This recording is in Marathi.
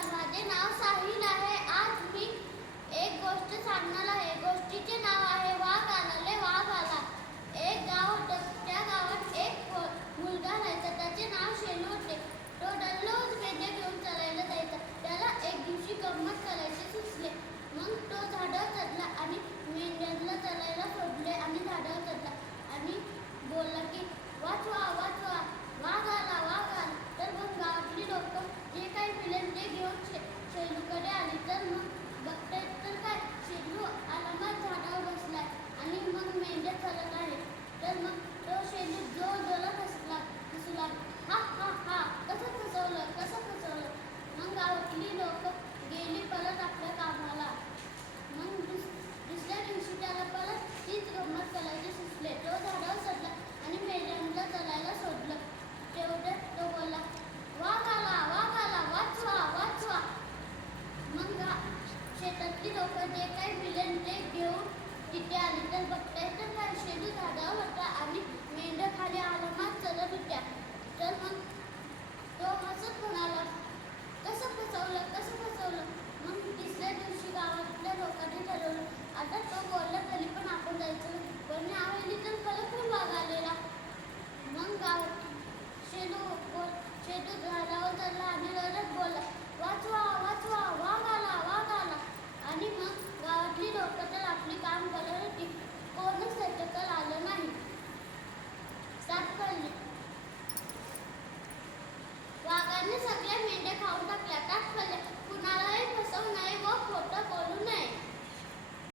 नमस्कार, माझे नाव साहिल आहे. आज मी एक गोष्ट सांगणार आहे. गोष्टीचे नाव आहे वाघ आला वाघ आला. एक गाव होतं. त्या गावात एक मुलगा राहायचा. त्याचे नाव शेलू होते. तो दररोज